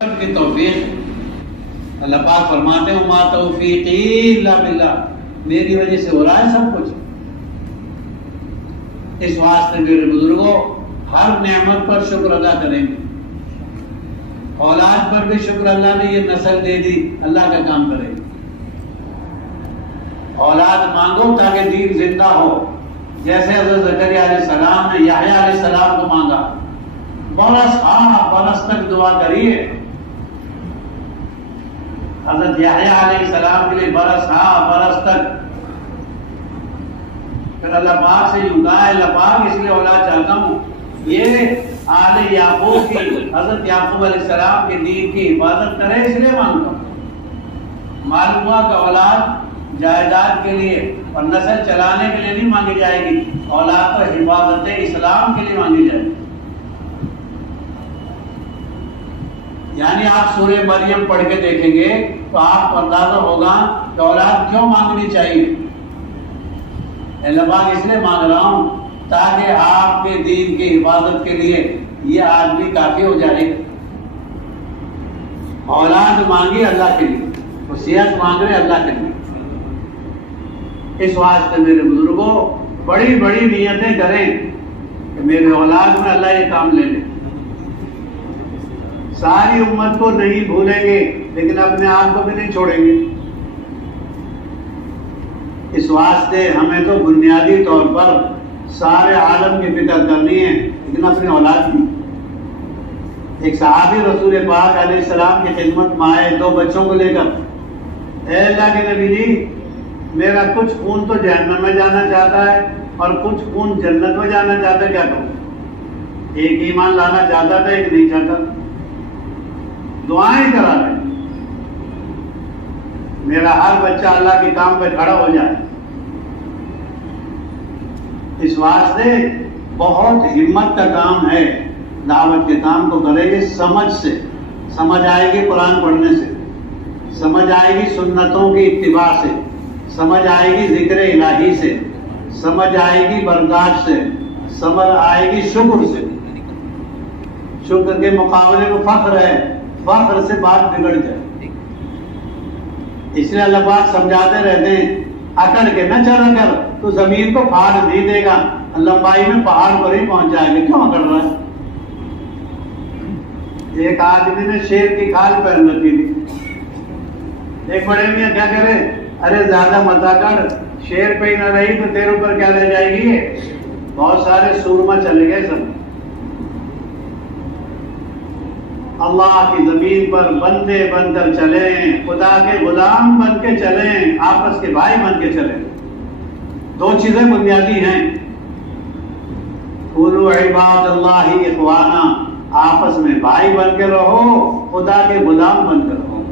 की तौफीक। अल्लाह पाक फरमाते हैं मा तौफीकी इल्ला बिल्लाह, मेरी वजह से हो रहा है सब कुछ। इस वास्ते मेरे बुजुर्गों हर नेमत पर शुक्र अदा करेंगे। औलाद पर भी शुक्र, अल्लाह ने ये नस्ल दे दी, अल्लाह का काम करेंगे। औलाद मांगो ताकि दीन जिंदा हो। जैसे हज़रत ज़करिया अलैहिस्सलाम ने याह्या अलैहिस्सलाम को मांगा, बरस तक दुआ करिए। हज़रत याह्या अलैहिस्सलाम के लिए बरस तक। फिर अल्लाह पाक से यूं कहा, अल्लाह पाक इसलिए औलाद चाहता हूँ, ये आले याकूब की, हज़रत याकूब अलैहिस्सलाम के दीन की हिफाजत करे, इसलिए मांगता हूँ। मालूम हुआ कि औलाद जायदाद के लिए और नस्ल चलाने के लिए नहीं मांगी जाएगी, औलाद तो हिफाजत इस्लाम के लिए मांगी जाएगी। यानी आप सूरह मरियम पढ़ के देखेंगे तो आपको अंदाजा होगा कि औलाद क्यों मांगनी चाहिए। अल्लाह पाक इसलिए मांग रहा हूं ताकि आपके दीन की हिफाजत के लिए ये आदमी काफी हो जाए। औलाद मांगी अल्लाह के लिए, वो सेहत मांग रहे अल्लाह के लिए। इस वास्ते मेरे बुजुर्गों बड़ी बड़ी नियतें करें कि मेरे औलाद में अल्लाह ये काम ले ले। सारी उम्मत को नहीं भूलेंगे लेकिन अपने आप को भी नहीं छोड़ेंगे। इस वास्ते हमें तो बुनियादी तौर पर सारे आलम की फिक्र करनी है, लेकिन अपने औलाद की। एक सहाबी रसूल पाक अलैहिस्सलाम की खिदमत में आए दो बच्चों को लेकर, ऐ अल्लाह के नबी जी, मेरा कुछ खून तो जहन्नम में जाना चाहता है और कुछ खून जन्नत में जाना चाहता है, क्या कहूं? एक ईमान लाना चाहता था, एक नहीं चाहता। दुआएं करा रहे, मेरा हर बच्चा अल्लाह के काम पे खड़ा हो जाए। इस वास्ते बहुत हिम्मत का काम है। दावत के काम को करेंगे समझ से, समझ आएगी कुरान पढ़ने से, समझ आएगी सुन्नतों की इत्तिबा से, समझ आएगी जिक्र इलाही से, समझ आएगी बर्दाश्त से, समझ आएगी शुक्र से। शुक्र के मुकाबले में फख्र है, फख्र से बात बिगड़ जाए। इसलिए अल्लाह पाक समझाते रहते हैं, अकड़ के न चला कर, तो जमीन को फाड़ नहीं देगा, लंबाई में पहाड़ पर ही पहुंच जाएगा। क्यों अकड़ रहा है? एक आदमी ने शेर की खाल पहन रखी थी। एक बड़े मियां क्या करे, अरे ज्यादा मत अकड़, शेर पे ही न रही तो तेरे ऊपर क्या ले जाएगी। बहुत सारे सूरमा चले गए सब। अल्लाह की जमीन पर बंदे बनकर चले, खुदा के गुलाम बन के चले, आपस के भाई बन के चले। दो चीजें बुनियादी हैं, कुलू इबादल्लाहि इख्वाना, आपस में भाई बन के रहो, खुदा के गुलाम बनकर रहो।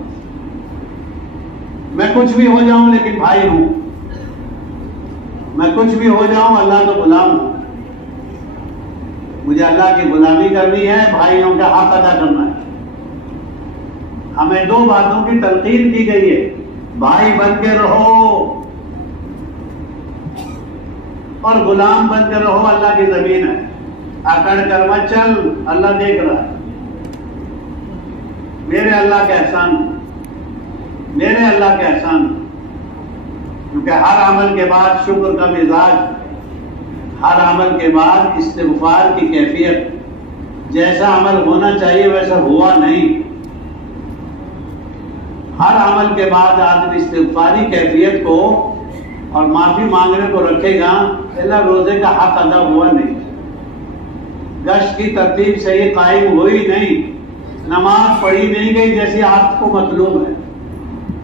मैं कुछ भी हो जाऊं लेकिन भाई हूं, मैं कुछ भी हो जाऊं अल्लाह का गुलाम हूं। मुझे अल्लाह की गुलामी करनी है, भाइयों का हक अदा करना है। हमें दो बातों की तलकीन की गई है, भाई बन के रहो और गुलाम बन के रहो। अल्लाह की जमीन है, अकड़ कर मत चल, अल्लाह देख रहा है। मेरे अल्लाह के एहसान, मेरे अल्लाह के एहसान। क्योंकि हर अमल के बाद शुक्र का मिजाज, हर अमल के बाद इस्तिग़फ़ार की कैफियत, जैसा अमल होना चाहिए वैसा हुआ नहीं। हर अमल के बाद आदमी इस्तिग़फ़ारी कैफियत को और माफी मांगने को रखेगा, अल्लाह रोजे का हक अदा हुआ नहीं, गश्त की तरतीब सही कायम हुई नहीं, नमाज पढ़ी नहीं गई जैसी आपको मतलूब है।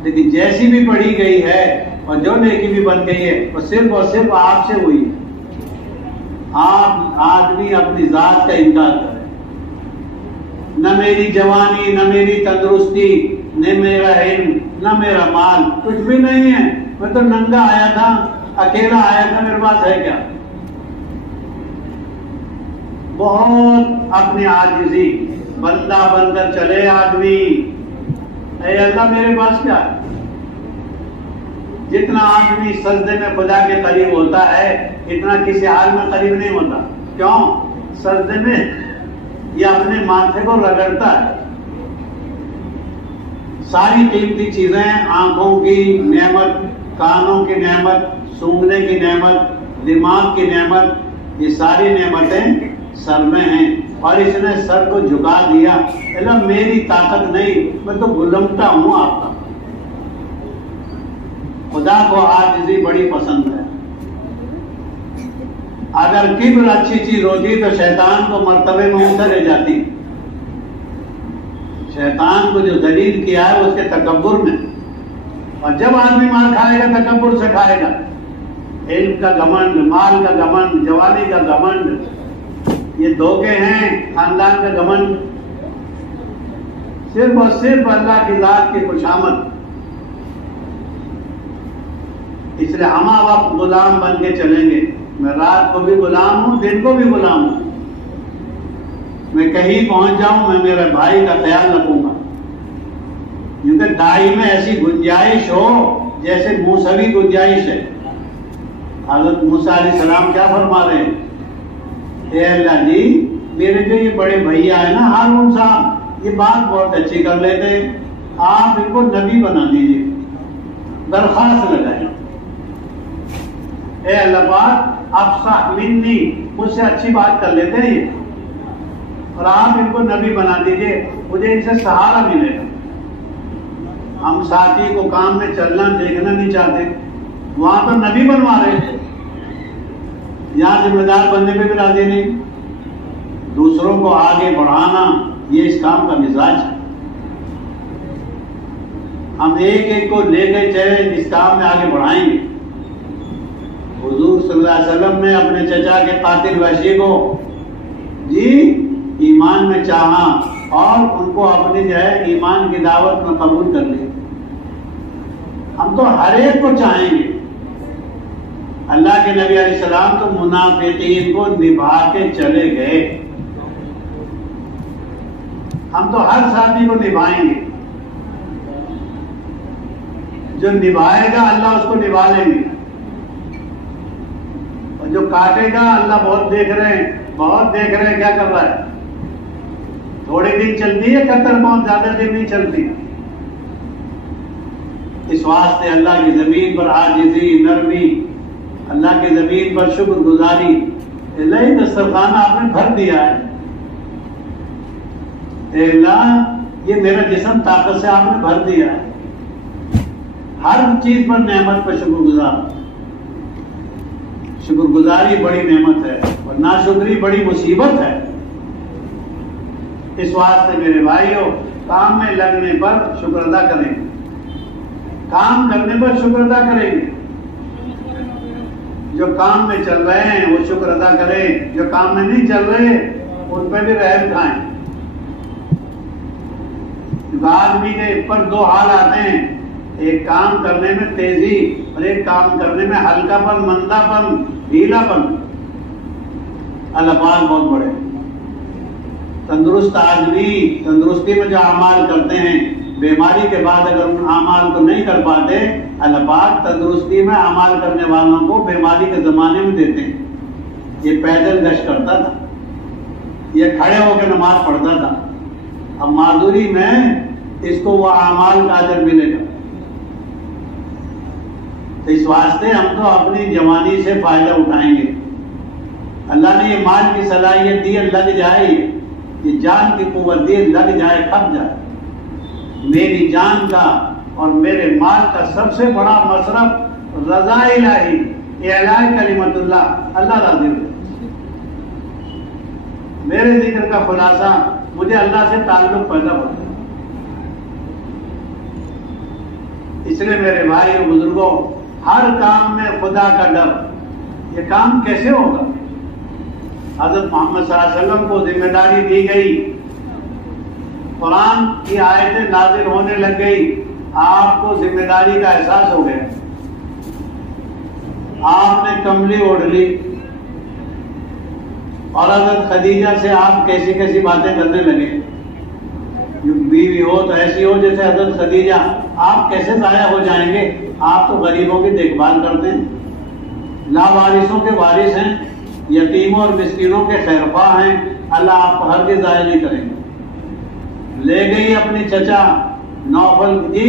लेकिन जैसी भी पढ़ी गई है और जो नेकी भी बन गई है वो सिर्फ और सिर्फ आपसे हुई है। आप आदमी अपनी जात का इनकार करे, न मेरी जवानी, न मेरी तंदुरुस्ती, न मेरा इल्म, न मेरा माल, कुछ भी नहीं है। मैं तो नंगा आया था, अकेला आया था, मेरे पास है क्या? बहुत अपनी आजिज़ी, बंदा बनकर चले आदमी, ऐ अल्लाह मेरे पास क्या है? जितना आदमी सजदे में खुदा के करीब होता है, इतना किसी हाल में करीब नहीं होता। क्यों? सजदे में ये अपने माथे को रगड़ता है, सारी कीमती चीजें, आंखों की नेमत, कानों की नेमत, सूंघने की नेमत, दिमाग की नेमत, ये सारी नेमतें सर में हैं और इसने सर को झुका दिया। मेरी ताकत नहीं, मैं तो गुलामता हूं आपका। खुदा को आजिज़ी बड़ी पसंद है। अगर किब्र अच्छी चीज होती तो शैतान को मर्तबे में ऊंचा ले जाती। शैतान को जो दलील किया है उसके तकब्बुर में, और जब आदमी मार खाएगा तकब्बुर से खाएगा। इल्म का घमंड, माल का घमंड, जवानी का घमंड, ये धोखे हैं। खानदान का घमंड, सिर्फ और सिर्फ अल्लाह की जात की खुशामद। इसलिए हम आप गुलाम बन के चलेंगे। मैं रात को भी गुलाम हूं, दिन को भी गुलाम हूं। मैं कहीं पहुंच जाऊं, मैं मेरे भाई का ख्याल रखूंगा। क्योंकि दाई में ऐसी गुंजाइश हो जैसे मूसवी गुंजाइश है। हज़रत मूसा अलैहिस्सलाम क्या फरमा रहे हैं? ए अल्लाह जी, मेरे जो ये बड़े भैया है ना हारून साहब, ये बात बहुत अच्छी कर लेते हैं, आप इनको नबी बना दीजिए, दरखास्त लगाए। ए अल्लाह पाक, अफसाह मिन्नी, मुझसे अच्छी बात कर लेते हैं ये, और आप इनको नबी बना दीजिए, मुझे इनसे सहारा मिलेगा। हम साथी को काम में चलना देखना नहीं चाहते, वहां तो नबी बनवा रहे थे, यहां जिम्मेदार बनने पे भी राजी नहीं। दूसरों को आगे बढ़ाना ये इस काम का मिजाज है। हम एक एक को लेकर चले, इस काम में आगे बढ़ाएंगे। हुजूर सल्लल्लाहु अलैहि वसल्लम ने अपने चचा के कातिल वहशी को जी ईमान में चाहा और उनको अपनी जो है ईमान की दावत में कबूल कर लिया। हम तो हर एक को चाहेंगे। अल्लाह के नबी अलैहिस्सलाम तो मुनाफिकीन को निभा के चले गए। हम तो हर साथी को निभाएंगे। जो निभाएगा अल्लाह उसको निभा लेंगे, और जो काटेगा अल्लाह बहुत देख रहे हैं, बहुत देख रहे हैं क्या कर रहा है। थोड़े दिन चलती है कतर बहुत, ज्यादा दिन नहीं चलती। इस वास्ते अल्लाह की जमीन पर आजिज़ी, नरमी, अल्लाह की जमीन पर शुक्रगुजारी, अल्लाह दस्तरखाना आपने भर दिया है। अल्लाह ये मेरा जिस्म ताकत से आपने भर दिया है। हर चीज पर नेमत पर शुक्रगुजार। शुक्रगुजारी बड़ी नेमत है और नाशुक्री बड़ी मुसीबत है। इस वास्ते मेरे भाइयों, काम में लगने पर शुक्र अदा करेंगे, काम करने पर शुक्र अदा करेंगे। जो काम में चल रहे हैं वो शुक्र अदा करें, जो काम में नहीं चल रहे उन पर भी रहम खाएं। आदमी के ऊपर दो हाल आते हैं, एक काम करने में तेजी और एक काम करने में हल्कापन, मंदापन, ढीलापन। अल्लाह पाक बहुत बड़े। तंदुरुस्त आदमी तंदुरुस्ती में जो अमाल करते हैं, बीमारी के बाद अगर उन अमाल को नहीं कर पाते, अल्लाह पाक तंदुरुस्ती में अमाल करने वालों को बीमारी के जमाने में देते हैं। ये पैदल गश्त करता था, ये खड़े होकर नमाज पढ़ता था, अब माजूरी में इसको वो अमाल का अजर मिलेगा। तो इस वास्ते हम तो अपनी जवानी से फायदा उठाएंगे। अल्लाह ने ये माल की सलाहियत दी, लग जाए, ये जान की कुव्वत दी, लग जाए, खप जाए। मेरी जान का और मेरे माल का सबसे बड़ा मसरफ रज़ा इलाही, इलाही कलिमतुल्लाह, अल्लाह राज़ी हो। मेरे जिक्र का खुलासा, मुझे अल्लाह से ताल्लुक पैदा होता है। इसलिए मेरे भाई और बुजुर्गों, हर काम में खुदा का डर। ये काम कैसे होगा? हज़रत मोहम्मद सल्लल्लाहु अलैहि वसल्लम को जिम्मेदारी दी गई, कुरान की आयतें नाज़िल होने लग गई, आपको जिम्मेदारी का एहसास हो गया, आपने कमली ओढ़ ली और हज़रत खदीजा से आप कैसी कैसी बातें करने लगे। बीवी हो तो ऐसी हो जैसे हज़रत खदीजा। आप कैसे जाया हो जाएंगे? आप तो गरीबों की देखभाल करते हैं, लावारिसों के वारिस हैं, यतीमों और मिस्कीनों के खैरखा हैं। अल्लाह आपको हरगिज़ ज़ाया नहीं करेंगे। ले गई अपने चचा, नौफल जी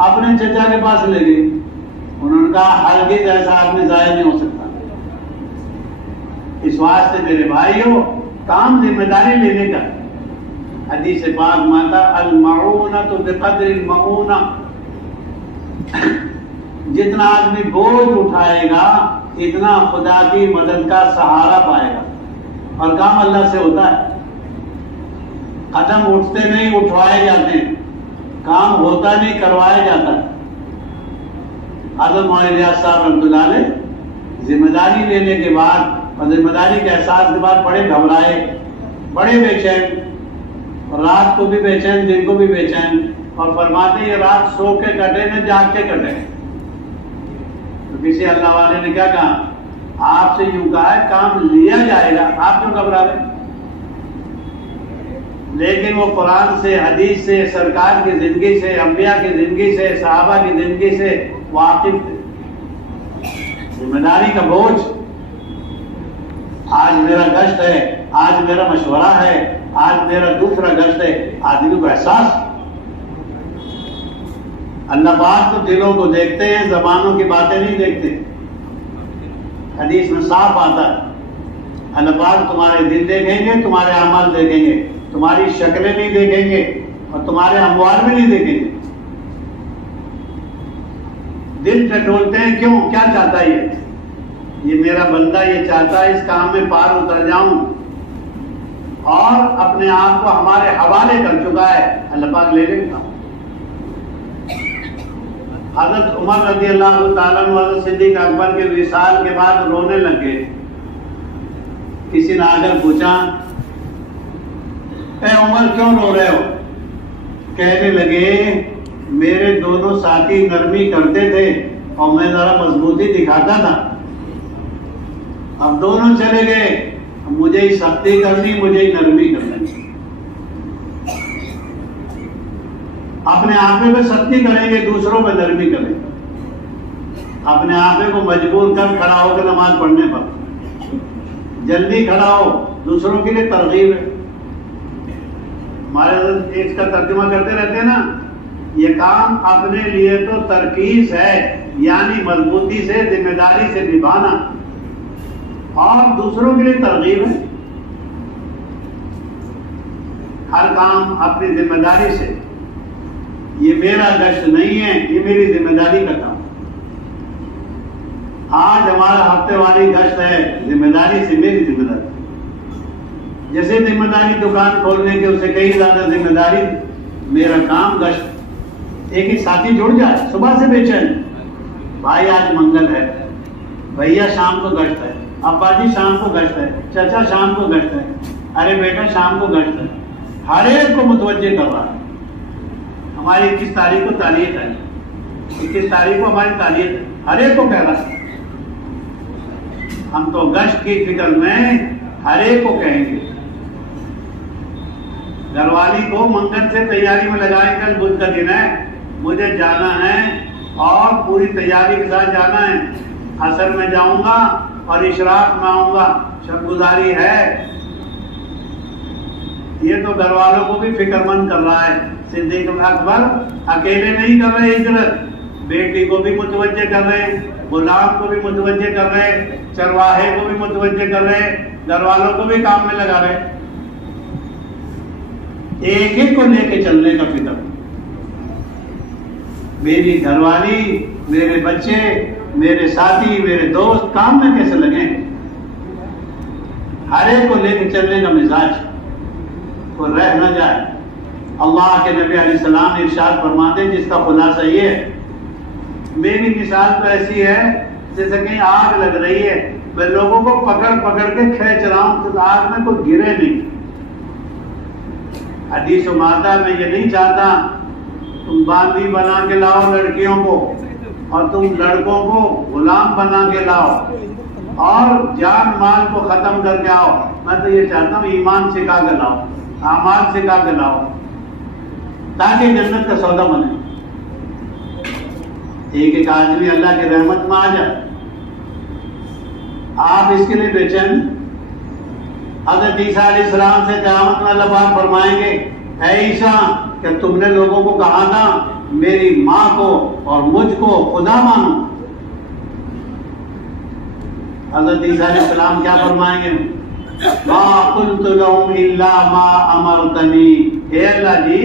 अपने चचा के पास ले गए। उन्होंने कहा हरगिज़ ऐसा आदमी ज़ाहिर नहीं हो सकता। इस वास्ते मेरे भाइयों, काम जिम्मेदारी लेने का। हदीस पाक माता अल मऊनतु बिक़द्रिल मऊना, जितना आदमी बोझ उठाएगा इतना खुदा की मदद का सहारा पाएगा। और काम अल्लाह से होता है, कदम उठते नहीं उठवाए जाते हैं, काम होता नहीं करवाया जाता है। हज़रत मौलाना रियाज साहब रहमतुल्लाह अलैह जिम्मेदारी लेने के बाद और जिम्मेदारी के एहसास के बाद बड़े घबराए, बड़े बेचैन, रात को भी बेचैन, दिन को भी बेचैन, और फरमाते ये रात सो के कटे न जाग के कटे। तो किसी अल्लाह वाले ने क्या कहा, आपसे यूं कहा है काम लिया जाएगा, आप क्यों घबरा रहे? लेकिन वो कुरान से, हदीस से, सरकार की जिंदगी से, अंबिया की जिंदगी से, सहाबा की जिंदगी से वाकिफ थे। जिम्मेदारी का बोझ, आज मेरा गश्त है, आज मेरा मशवरा है, आज मेरा दूसरा गश्त है। आदमी को एहसास, अल्लाह पाक तो दिलों को देखते हैं, जबानों की बातें नहीं देखते। हदीस में साफ आता है अल्लाह पाक तुम्हारे दिल देखेंगे, तुम्हारे अमाल देखेंगे, तुम्हारी शक्लें नहीं देखेंगे और तुम्हारे अमवाल भी नहीं देखेंगे। दिल टटोलते हैं, क्यों, क्या चाहता है ये मेरा बंदा ये चाहता है इस काम में पार उतर जाऊं, और अपने आप को हमारे हवाले कर चुका है, अल्लाह पाक ले लेगा। हज़रत उमर रज़ी अल्लाह ताला अन्हु हज़रत सिद्दीक़ अकबर के विसाल के बाद रोने लगे। किसी ने आकर पूछा, ए उमर क्यों रो रहे हो? कहने लगे मेरे दोनों साथी नरमी करते थे और मैं जरा मजबूती दिखाता था, अब दोनों चले गए, मुझे ही सख्ती करनी, मुझे ही नरमी करनी। अपने आपे पे सख्ती करेंगे, दूसरों पे नरमी करेंगे। अपने आपे को मजबूर कर खड़ा होकर नमाज पढ़ने पर, जल्दी खड़ा हो, दूसरों के लिए तरगीब है। हमारे इसका तर्जुमा करते रहते हैं ना, ये काम अपने लिए तो तरकीज है, यानी मजबूती से, जिम्मेदारी से निभाना, और दूसरों के लिए तरगीब है। हर काम अपनी जिम्मेदारी से, ये मेरा गश्त नहीं है, ये मेरी जिम्मेदारी का काम। आज हमारा हफ्ते वाली गश्त है, जिम्मेदारी से, मेरी जिम्मेदारी। जैसे जिम्मेदारी दुकान खोलने के, उससे कहीं ज्यादा जिम्मेदारी मेरा काम गश्त। एक ही साथी जुड़ जाए, सुबह से बेचैन, भाई आज मंगल है, भैया शाम को गश्त है, अब्बा जी शाम को गश्त है, चाचा शाम को गश्त है, अरे बेटा शाम को गश्त है। हर एक को मुतवज्जे कर रहा है। हमारी 21 तारीख को तारीख है, 21 तारीख को हमारी तारीख है, हर एक को कह रहा है। हम तो गश्त की फिक्र में हर एक को कहेंगे। घरवाली को मंगल से तैयारी में लगाए, कल बुध का दिन है, मुझे जाना है और पूरी तैयारी के साथ जाना है, असर में जाऊंगा और इशराक में आऊंगा, शबगुजारी है। ये तो घर वालों को भी फिक्रमंद कर रहा है। सिद्दीक अकबर अकेले नहीं कर रहे हिजरत, बेटी को भी मुतवज्जे कर रहे, गुलाम को भी मुतवज्जे कर रहे, चरवाहे को भी मुतवज्जे कर रहे, घर वालों को भी काम में लगा रहे। एक एक को लेके चलने का फिक्र। मेरी घरवाली, मेरे बच्चे, मेरे साथी, मेरे दोस्त काम में कैसे लगे, हर एक को लेके चलने का मिजाज, वो रह न जाए। अल्लाह के नबी अलैहिस्सलाम इरशाद फरमाते, जिसका खुलासा ये है, मेरी मिसाल तो ऐसी है जैसे कहीं आग लग रही है, मैं लोगों को पकड़ पकड़ के खींच रहा हूं तो आग में कोई गिरे नहीं। हदीस माता मैं ये नहीं चाहता तुम बांदी बना के लाओ लड़कियों को और तुम लड़कों को गुलाम बना के लाओ और जान माल को खत्म करके आओ। मैं तो ये चाहता हूँ ईमान सिखा के लाओ, आमाल सिखा के लाओ, ताकि जन्नत का सौदा बने। एक एक आदमी अल्लाह की रहमत में आ जाए। आप इसके लिए बेचैन। हज़रत ईसा अलैहिस्सलाम से क़यामत में अल्लाह पाक फरमाएंगे, ऐ ईसा कि तुमने लोगों को कहा था मेरी माँ को और मुझको खुदा मानो। हज़रत ईसा अलैहिस्सलाम क्या फरमाएंगे? मा कुल्तु लहुम इल्ला मा अमरतनी। हे अल्लाह जी,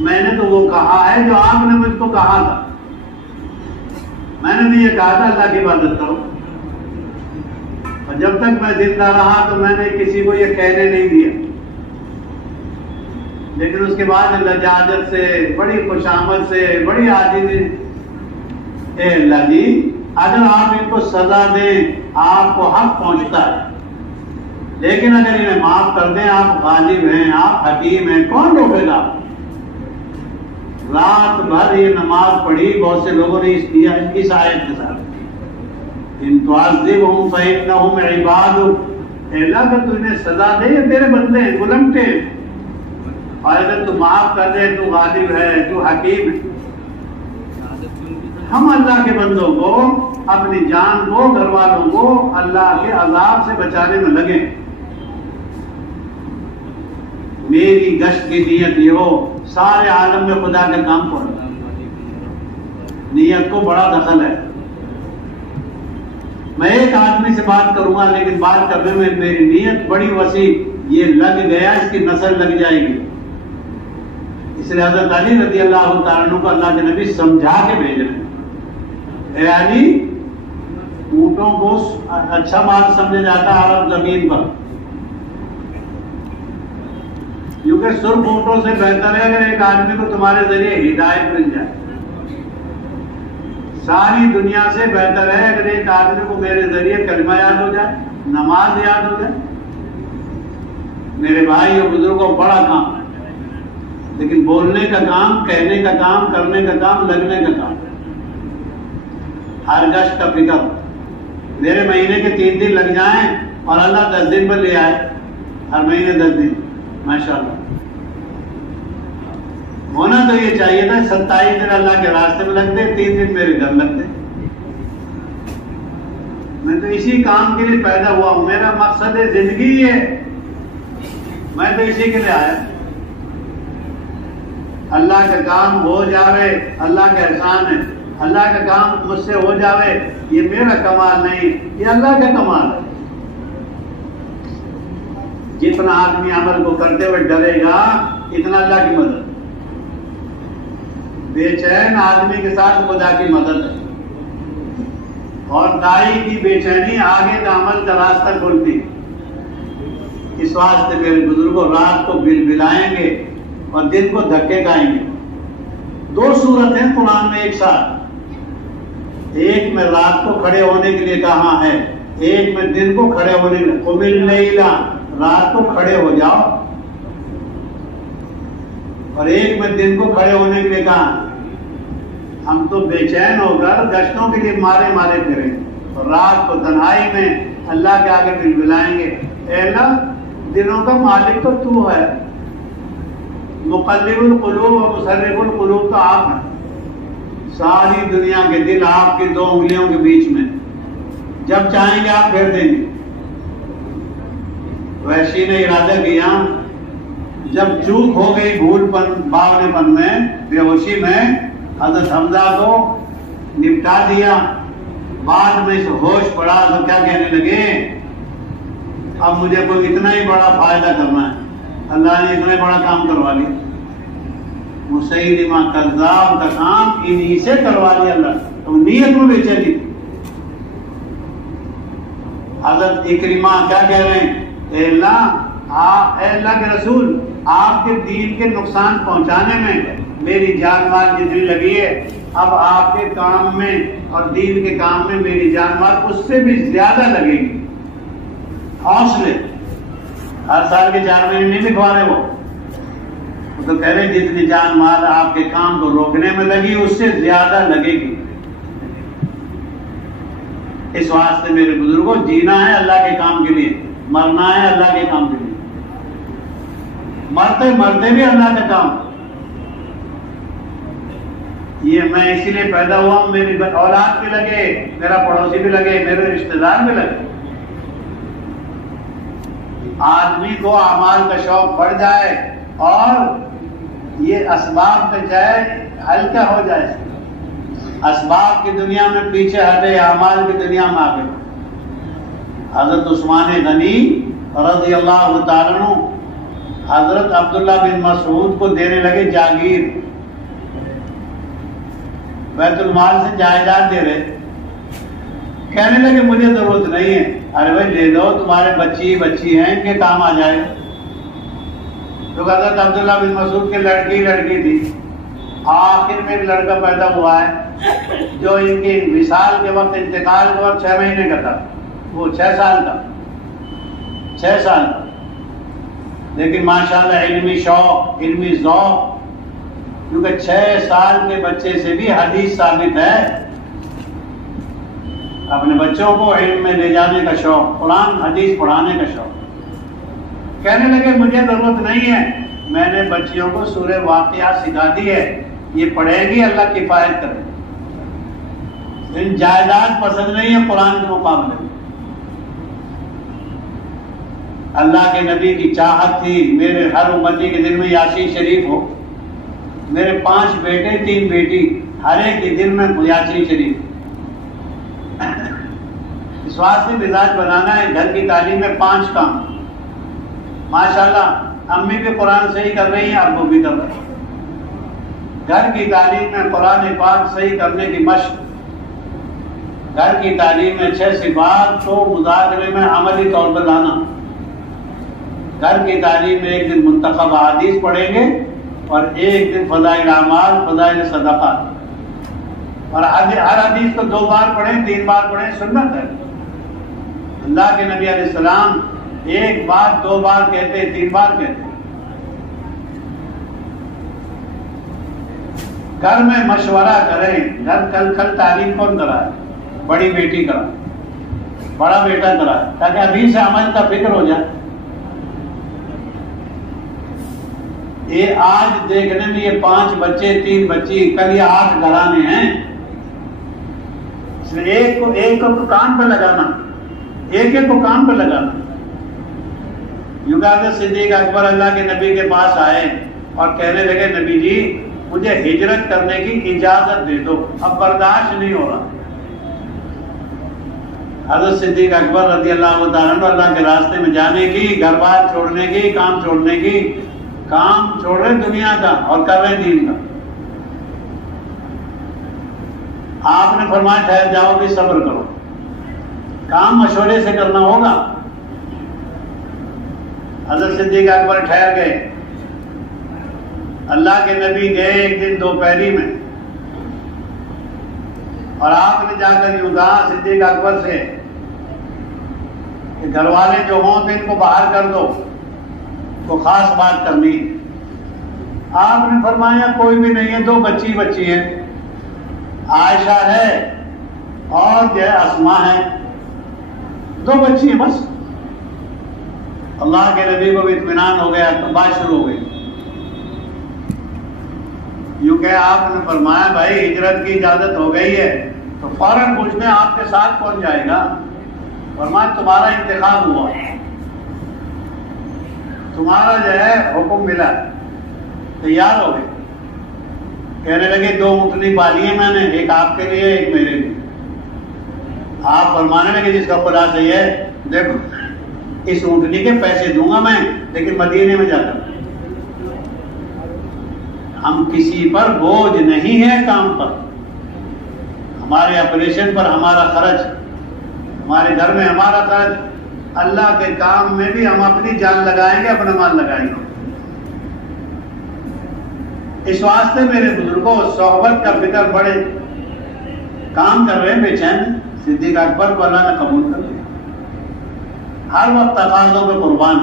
मैंने तो वो कहा है जो आपने मुझको कहा था। मैंने भी ये कहा था अल्लाह की इबादत करो, और जब तक मैं जिंदा रहा तो मैंने किसी को ये कहने नहीं दिया। लेकिन उसके बाद लजाजत से, बड़ी खुशामद से, बड़ी आजिज़ी, ए अल्लाह जी, अगर आप इनको सजा दें आपको हक पहुंचता है, लेकिन अगर इन्हें माफ कर दें आप गालिब हैं, आप हकीम हैं, कौन रोकेगा? रात भर ये नमाज पढ़ी बहुत से लोगों ने इस आयत के साथ, इन तुअज़्ज़िबहुम फ़इन्नहुम इबादुक। अल्लाह, तू इन्हें सजा दे, ये तेरे बंदे हैं, गुलाम, और अगर तू माफ कर दे तू गालिब है, तू हकीम है। हम अल्लाह के बंदों को, अपनी जान को, घर वालों को अल्लाह के अजाब से बचाने में लगे। मेरी गश्त की नीयत ये हो, सारे आलम में खुदा के काम पड़ो। नीयत को बड़ा दखल है। मैं एक आदमी से बात करूंगा, लेकिन बात करने में मेरी नीयत बड़ी वसी, ये लग गया इसकी नस्ल लग जाएगी। इसलिए हज़रत अली रज़ी अल्लाह तआला अन्हु को अल्लाह के नबी समझा के भेज रहे हैं। ए अली, ऊँटों को अच्छा माल समझा जाता है अरब जमीन पर, क्योंकि सुर्ख ऊँटों से बेहतर है अगर एक आदमी को तुम्हारे जरिए हिदायत मिल जाए। सारी दुनिया से बेहतर है अगर एक आदमी को मेरे जरिए कलमा याद हो जाए, नमाज याद हो जाए। मेरे भाई और बुजुर्गों, बड़ा काम है, लेकिन बोलने का काम, कहने का काम, करने का काम, लगने का काम। हर गश्त का फिक्र, मेरे महीने के 3 दिन लग जाएं और अल्लाह 10 दिन पर ले आए, हर महीने 10 दिन, माशाअल्लाह। होना तो ये चाहिए था 27 दिन अल्लाह के रास्ते में लगते, 3 दिन मेरे घर लगते। मैं तो इसी काम के लिए पैदा हुआ हूं, मेरा मकसद है जिंदगी है, मैं तो इसी के लिए आया। अल्लाह का काम हो जावे, अल्लाह का एहसान है। अल्लाह का काम मुझसे हो जावे, ये मेरा कमाल नहीं, ये अल्लाह का कमाल है। जितना आदमी अमल को करते हुए डरेगा, इतना अल्लाह की मदद। बेचैन आदमी के साथ खुदा की मदद है, और दाई की बेचैनी आगे का अमल का रास्ता खोलती। इस वास्ते मेरे बुजुर्गों, रात को बिलबिलाएंगे और दिन को धक्के खाएंगे। 2 सूरत हैं कुरान में एक साथ, एक में रात को खड़े होने के लिए कहा है, एक में दिन को खड़े होने के लिए, कुमिल लैला, रात को खड़े हो जाओ, और एक में दिन को खड़े होने के लिए कहा। हम तो बेचैन होकर गश्तों के लिए मारे मारे फिरेंगे, और रात को तन्हाई में अल्लाह के आगे बिलबिलाएंगे, अल्लाह दिनों का मालिक तो तू है, मुक़ल्लिबुल क़ुलूब और मुसर्रिफुल क़ुलूब तो आप हैं। सारी दुनिया के दिल आपकी 2 उंगलियों के बीच में, जब चाहेंगे आप फेर देंगे। वैशी ने इरादा किया, जब चूक हो गई भूलपन, बावलेपन में, बेहोशी में, हज़रत हमजा को निपटा दिया। बाद में इसे होश पड़ा तो क्या कहने लगे, अब मुझे कोई इतना ही बड़ा फायदा करना है, अल्लाह ने इतना बड़ा काम करवा लिया। मुसैलिमा कज़्ज़ाब का काम इन्हीं से करवा लिया अल्लाह, तो नीयत में बेचैनी। हज़रत इकरिमा क्या कह रहे हैं, अल्लाह के रसूल, आपके दीन के नुकसान पहुंचाने में मेरी जान माल जितनी लगी है, अब आपके काम में और दीन के काम में मेरी जान माल उससे भी ज्यादा लगेगी। हौसले, हर साल के 4 महीने नहीं लिखवा रहे वो तो कह रहे जितनी जान माल आपके काम को रोकने में लगी उससे ज्यादा लगेगी। इस वास्ते मेरे बुजुर्गों, जीना है अल्लाह के काम के लिए, मरना है अल्लाह के काम के लिए, मरते मरते भी अल्लाह का काम। ये मैं इसीलिए पैदा हुआ, मेरी औलाद भी लगे, मेरा पड़ोसी भी लगे, मेरे रिश्तेदार भी लगे। आदमी को अमाल का शौक बढ़ जाए और ये असबाब पे जाए, हल्का हो जाए। असबाब की दुनिया में पीछे हटे, अमाल की दुनिया में आगे। हजरत उस्मान गनी रज़ी अल्लाह तआला अन्हु हजरत अब्दुल्ला बिन मसूद को देने लगे जागीर, बैतुल माल से जायदाद दे रहे। कहने लगे मुझे जरूरत नहीं है। अरे भाई ले दो, तुम्हारे बच्ची हैं, इनके काम आ जाएगा। तो हजरत अब्दुल्ला बिन मसूद की लड़की थी। आखिर में एक लड़का पैदा हुआ है जो इनकी विसाल के वक्त, इंतकाल के वक्त 6 महीने का था, वो 6 साल का। लेकिन माशाल्लाह इल्मी शौक, इल्मी ज़ौक़, क्योंकि 6 साल के बच्चे से भी हदीस साबित है। अपने बच्चों को इल्म में ले जाने का शौक, कुरान हदीस पढ़ाने का शौक। कहने लगे मुझे जरूरत नहीं है, मैंने बच्चियों को सूरह वाक़िया सिखा दी है, ये पढ़ेगी, अल्लाह किफायत करे। इन जायदाद पसंद नहीं है कुरान के मुकाबले में। अल्लाह के नबी की चाहत थी मेरे हर उम्मती के दिल में यासीन शरीफ हो। मेरे 5 बेटे 3 बेटी, हर एक के दिल में यासीन शरीफ। इस वास्ते मिजाज बनाना है। घर की तालीम में 5 काम। माशाल्लाह अम्मी भी कुरान सही कर रही हैं, अब्बू भी कर रहे हैं। घर की तालीम में कुरान पाक सही करने की मशक, घर की तालीम में 6 सिफात को मुज़ाकरे में अमली तौर पर लाना। घर की तालीम में एक दिन मुंतखब हदीस पढ़ेंगे और एक दिन फज़ाइल अमाल, फज़ाइल सदका। और हर हदीस को 2 बार पढ़ें, 3 बार पढ़ें, सुन्नत है। अल्लाह के नबी अलैहिस्सलाम 1 बार 2 बार कहते, 3 बार कहते। घर में मशवरा करें। घर कल तालीम कौन कराए? बड़ी बेटी कराए, बड़ा बेटा कराए, ताकि अभी से अमल का फिक्र हो जाए। ये आज देखने में ये 5 बच्चे 3 बच्ची, कल ये 8 घराने हैं। इसलिए एक को काम पे लगाना, एक को काम पे लगाना। युगाद सिद्दीक अकबर अल्लाह के नबी के पास आए और कहने लगे नबी जी मुझे हिजरत करने की इजाजत दे दो, अब बर्दाश्त नहीं हो रहा। हज़रत सिद्दीक अकबर रज़ी अल्लाह तआला अन्हु अल्लाह के रास्ते में जाने की, घर बार छोड़ने की, काम छोड़ने की, काम छोड़ रहे दुनिया का और कर रहे दीन का। आपने फरमाया ठहर जाओ, भी सब्र करो, काम मशवरे से करना होगा। हज़रत सिद्दीक अकबर ठहर गए। अल्लाह के नबी गए एक दिन दोपहरी में और आपने जाकर यूं कहा सिद्दीक अकबर से कि घर वाले जो हों तो इनको बाहर कर दो, तो खास बात करनी। आपने फरमाया कोई भी नहीं है, 2 बच्ची है, आयशा है और जो है अस्मा है, 2 बच्ची है बस। अल्लाह के नबी को भी इत्मीनान हो गया, तो बात शुरू हो गई। यूं कह आपने फरमाया भाई हिजरत की इजाजत हो गई है, तो फौरन पूछने आपके साथ कौन जाएगा? फरमाया तुम्हारा इंतखाब हुआ, तुम्हारा जो है हुक्म मिला, तैयार हो गए। कहने लगे 2 ऊँटनी पाली है मैंने, एक आपके लिए एक मेरे लिए। आप फरमाने लगे जिसका खुदा सही है, देखो इस ऊँटनी के पैसे दूंगा मैं, लेकिन मदीने में जाकर हम किसी पर बोझ नहीं है। काम पर, हमारे ऑपरेशन पर हमारा खर्च, हमारे घर में हमारा खर्च, अल्लाह के काम में भी हम अपनी जान लगाएंगे, अपना माल लगाएंगे। इस वास्ते मेरे बुजुर्गों सोहबत का फिक्र बड़े काम कर रहे हैं बेचैन। सिद्दीक अकबर को अल्लाह ने कबूल कर लिया। हर वक्त तकाज़ों पे कुर्बान,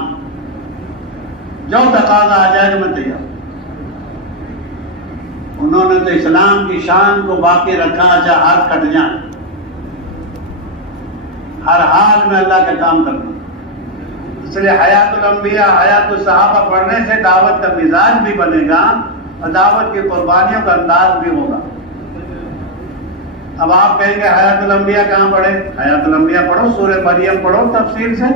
जो तकाज़ा आ जाए तो मैं तैयार। उन्होंने तो इस्लाम की शान को बाकी रखा, चाहे हाथ कट जाए, हर हाल में अल्लाह का काम करना। इसलिए हयातुल अंबिया, हयातुल सहाबा पढ़ने से दावत का मिजाज भी बनेगा और दावत की कुर्बानियों का अंदाज भी होगा। अब आप कहेंगे हयातुल अंबिया कहाँ पढ़े? हयातुल अंबिया पढ़ो, सूरह मरियम पढ़ो तफसील से।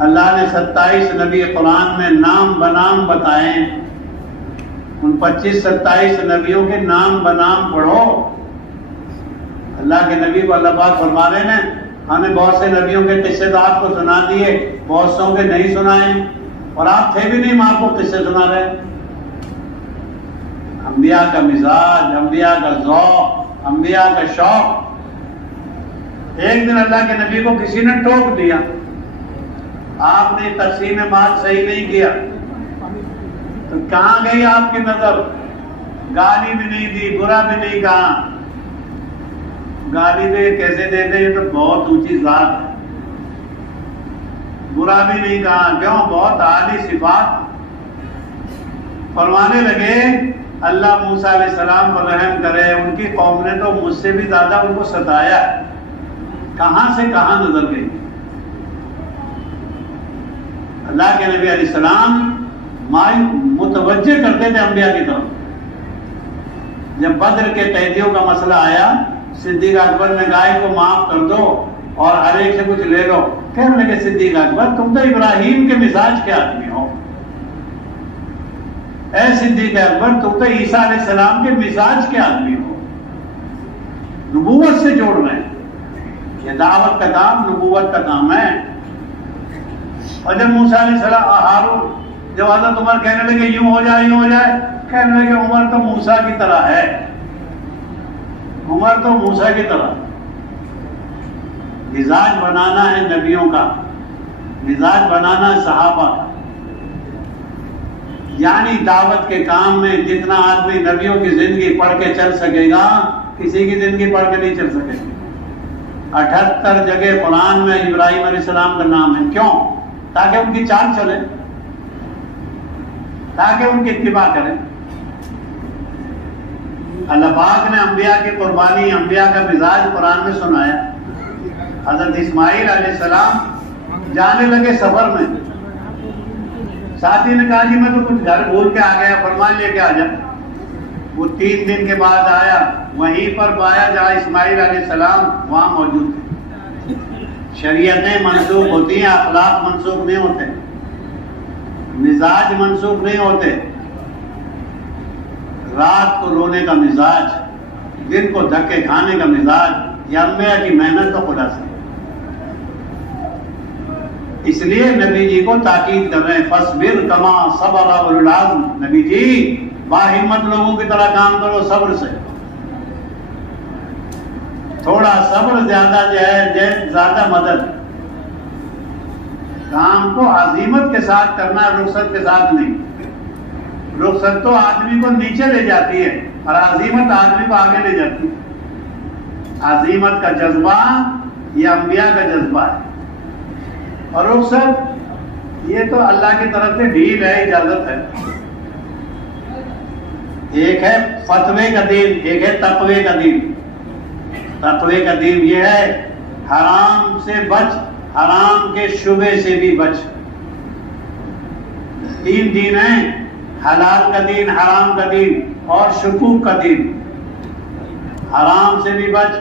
अल्लाह ने 27 नबी कुरान में नाम बनाम बताए। उन 25-27 नबियों के नाम बनाम पढ़ो। अल्लाह के नबी को अल्लाह पाक फरमा रहे हैं, हमने बहुत से नबियों के किस्से तो आपको सुना दिए, बहुत सौ के नहीं सुनाए, और आप थे भी नहीं, हम आपको किस्से सुना रहे। अंबिया का मिजाज, अंबिया का ज़ौक़, अंबिया का शौक। एक दिन अल्लाह के नबी को किसी ने टोक दिया, आपने तक़सीम माल सही नहीं किया, तो कहां गई आपकी नजर? गाली भी नहीं दी, बुरा भी नहीं कहा। गाली भी कैसे देते, ये तो बहुत ऊंची जात है। बुरा भी नहीं कहा, क्यों? बहुत आली सिफात। फरमाने लगे, अल्लाह मूसा अलैहिस्सलाम पर रहम करे, उनकी कौम ने तो मुझसे भी ज्यादा उनको सताया। कहां से कहां नजर गई। अल्लाह के नबी अलैहिस्सलाम मुतवज्जे करते थे अंबिया की तरफ। जब बद्र के कैदियों का मसला आया, सिद्दीक अकबर ने कहा को माफ कर दो और हर एक से कुछ ले लो। कहने लगे सिद्दीक अकबर, तुम तो इब्राहिम के मिजाज के आदमी हो। ऐ सिद्दीक अकबर, तुम तो ईसा अलैहिस्सलाम के मिजाज के आदमी हो। नबूवत से जोड़ रहे हैं। ये दावत का काम नबूवत का काम है। और जब मूसा अलैहिस्सलाम हारून जब हज़रत उमर कहने लगे यूं हो जाए यूं हो जाए, कहने लगे उमर तो मूसा की तरह है, उमर तो मूसा की तरह। मिजाज बनाना है नबियों का, मिजाज बनाना है सहाबा का। यानी दावत के काम में जितना आदमी नबियों की जिंदगी पढ़ के चल सकेगा, किसी की जिंदगी पढ़ के नहीं चल सकेगा। 78 जगह कुरान में इब्राहिम अलैहिस्सलाम का नाम है। क्यों? ताकि उनकी चाल चले, ताकि उनकी इत्तिबा करें। अल्लाह पाक ने अंबिया की कुर्बानी, अंबिया का मिजाज कुरान में सुनाया। हजरत इस्माइल अलैहिस्सलाम जाने लगे सफर में, साथी ने कहा जी मैं तो कुछ घर भूल के आ गया, फरमान लेके आ जा। वो 3 दिन के बाद आया, वहीं पर पाया जहां इस्माइल अलैहिस्सलाम वहां मौजूद थे। शरीयतें मनसूख होती हैं, अखलाक मनसूख नहीं होते, मिजाज मनसूख नहीं होते। रात को रोने का मिजाज, दिन को धक्के खाने का मिजाज, या अंबिया की मेहनत तो खुदा से। इसलिए नबी जी को ताकीद कर रहे हैं, फस्बिर कमा सबरा उलुल आज़्म। नबी जी बाहिम्मत लोगों की तरह काम करो, सब्र से। थोड़ा सब्र, ज्यादा ज्यादा मदद। काम को अजीमत के साथ करना है, रुखसत के साथ नहीं। रुखसत तो आदमी को नीचे ले जाती है और अजीमत आदमी को आगे ले जाती है। अजीमत का जज्बा ये अंबिया का जज्बा है, और रुखसत ये तो अल्लाह की तरफ से ढील है, इजाजत है। एक है फतवे का दीन, एक है तकवे का दीन। तकवे का दीन ये है हराम से बच, हराम के शुबे से भी बच। 3 दीन है, हलाल का दीन, हराम का दीन और शुकूक का दीन। हराम से भी बच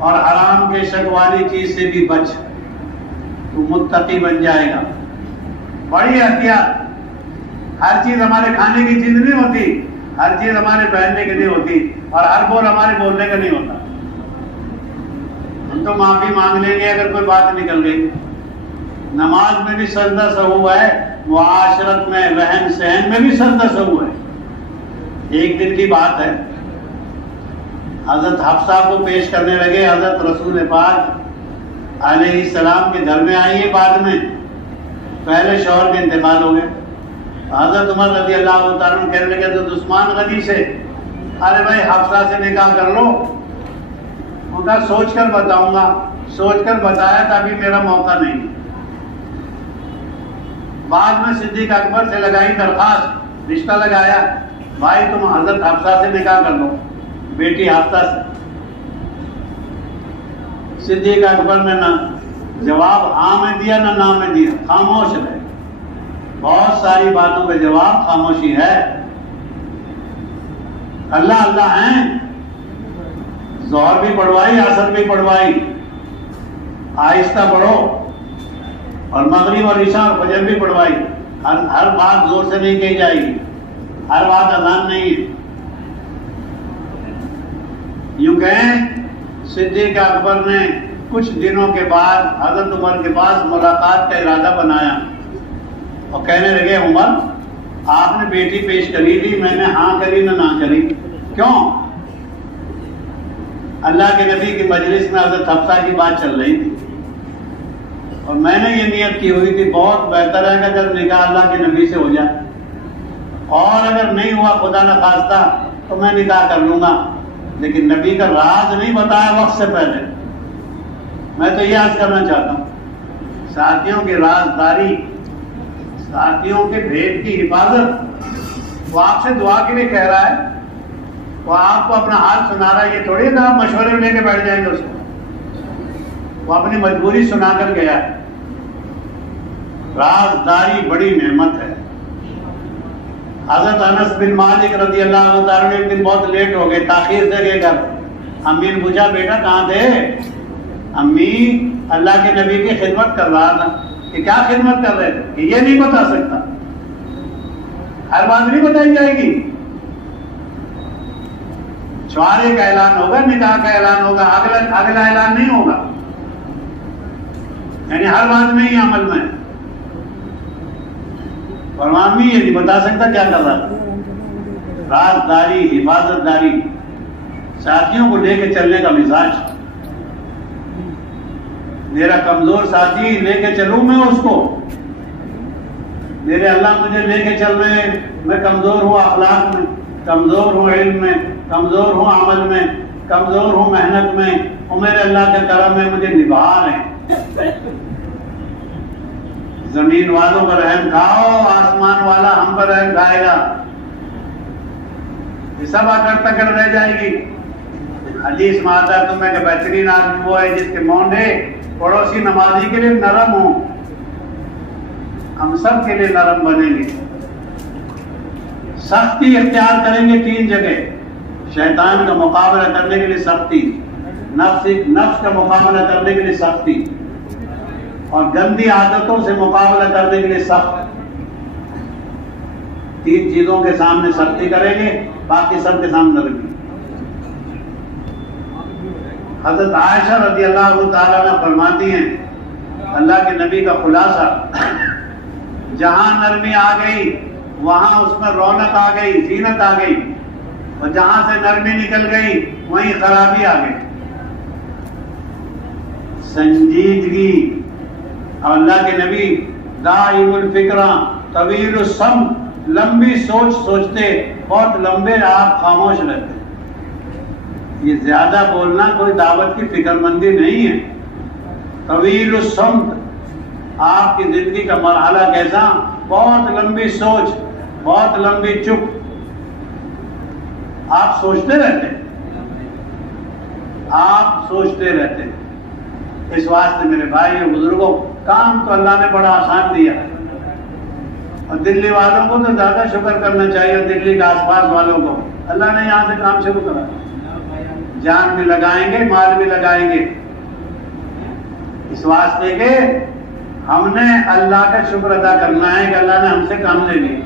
और हराम के शक वाली चीज से भी बच, तो मुत्तकी बन जाएगा। बड़ी एहतियात। हर चीज हमारे खाने की चीज नहीं होती, हर चीज हमारे पहनने की नहीं होती, और हर बोल हमारे बोलने का नहीं होता। हम तो माफी मांग लेंगे अगर कोई बात निकल गई। नमाज में भी सजदा सहू है, मुआशरत में, रहन सहन में भी सजदा सहू है। एक दिन की बात है, हजरत हफ्सा को पेश करने लगे। हजरत रसूल पाक अलैहिस्सलाम के घर में आई है बाद में, पहले शौहर के इंतकाल हो गए। हजरत उमर रज़ी अल्लाह तआला अन्हु कहने लगे तो उस्मान गनी से, अरे भाई हफ्सा से निकाह कर लो। उनका सोच कर बताऊंगा, सोच कर बताया था, अभी मेरा मौका नहीं। बाद में सिद्दीक अकबर से लगाई दरखास्त, रिश्ता लगाया, भाई तुम हजरत हफ्सा से निकाह कर लो, बेटी हफ्सा से। सिद्दीक अकबर ने ना जवाब हाँ में दिया ना ना में दिया, खामोश रहे। बहुत सारी बातों का जवाब खामोशी है। अल्लाह अल्लाह हैं, ज़ोहर भी पढ़वाई, असर भी पढ़वाई, आहिस्ता पढ़ो, और मगरिब और इशा और फजर भी पढ़वाई। हर बात जोर से नहीं कही जाएगी, हर बात आसान नहीं है। यूं कहें सिद्दीक़ अकबर ने कुछ दिनों के बाद हजरत उमर के पास मुलाकात का इरादा बनाया और कहने लगे, उमर आपने बेटी पेश करी थी, मैंने हाँ करी ना करी, क्यों? अल्लाह के नबी की मजलिस में हजरत हफ्सा की बात चल रही थी और मैंने ये नियत की हुई थी बहुत बेहतर है कि अगर निकाह अल्लाह के नबी से हो जाए, और अगर नहीं हुआ खुदा न खास्ता तो मैं निकाह कर लूंगा, लेकिन नबी का राज नहीं बताया वक्त से पहले। मैं तो ये आज करना चाहता हूँ साथियों की राजदारी, साथियों के भेद की हिफाजत। वो आपसे दुआ के लिए कह रहा है, वो आपको अपना हाल सुना रहा है, ये थोड़ी ना आप मशवरे लेके बैठ जाएंगे उसको। वो अपनी मजबूरी सुनाकर गया है। राजदारी बड़ी नेमत है। हजरत अनस बिन मालिक रज़ी अल्लाह तआला एक दिन बहुत लेट हो गए, ताखीर से गए घर। अम्मी ने पूछा, बेटा कहाँ थे? अम्मी अल्लाह के नबी की खिदमत कर रहा था। कि क्या खिदमत कर रहे थे? कि ये नहीं बता सकता, हर बात नहीं बताई जाएगी। शादी का ऐलान होगा, निकाह का ऐलान होगा, अगला ऐलान नहीं होगा, यानी हर बात नहीं है अमल में। और अम्मी ये नहीं बता सकता क्या कर रहा था। राजदारी, हिफाजतदारी, साथियों को लेके चलने का मिजाज। मेरा कमजोर साथी लेके चलूं मैं उसको, मेरे अल्लाह मुझे लेके चल रहे हैं, मैं कमजोर हूं अखलाक में, कमजोर हूं इल्म में, कमजोर हूं अमल में, कमजोर हूं मेहनत में, और मेरे अल्लाह के करम में मुझे निभा रहे। जमीन वालों पर रहम खाओ, आसमान वाला हम पर रहम खाएगा। ये सब अकड़ तकड़ रह जाएगी। हदीस में आता है, तुम्हें के बेहतरीन आदमी वो है जिसके मोंढे पड़ोसी नमाजी के लिए नरम हो। हम सब के लिए नरम बनेंगे। सख्ती इख्तियार करेंगे 3 जगह। शैतान का मुकाबला करने के लिए सख्ती, नफ्स का मुकाबला करने के लिए सख्ती, और गंदी आदतों से मुकाबला करने के लिए सख्त। 3 चीजों के सामने सख्ती करेंगे, बाकी सब के सामने नरमी। हजरत आयशा रज़ी अल्लाह तआला अन्हा फरमाती हैं, अल्लाह के नबी का खुलासा, जहां नरमी आ गई वहां उसमें रौनक आ गई, जीनत आ गई, और जहां से नरमी निकल गई वहीं खराबी आ गई। संजीदगी। अल्लाह के नबी दाइमुल फिक्रा तवीलुल सम, लंबी सोच सोचते, बहुत लंबे आप खामोश रहते। ये ज्यादा बोलना कोई दावत की फिक्रमंदी नहीं है। तवीलुल सम, आपकी जिंदगी का मरहला कैसा? बहुत लंबी सोच, बहुत लंबी चुप। आप सोचते रहते, आप सोचते रहते। इस वास्ते मेरे भाई और बुजुर्गों, काम तो अल्लाह ने बड़ा आसान दिया, और दिल्ली वालों को तो ज्यादा शुक्र करना चाहिए, दिल्ली के आसपास वालों को। अल्लाह ने यहाँ से काम शुरू करा, जान भी लगाएंगे, माल भी लगाएंगे, इस वास्ते के हमने अल्लाह का शुक्र अदा करना है कि अल्लाह ने हमसे काम ले लिया।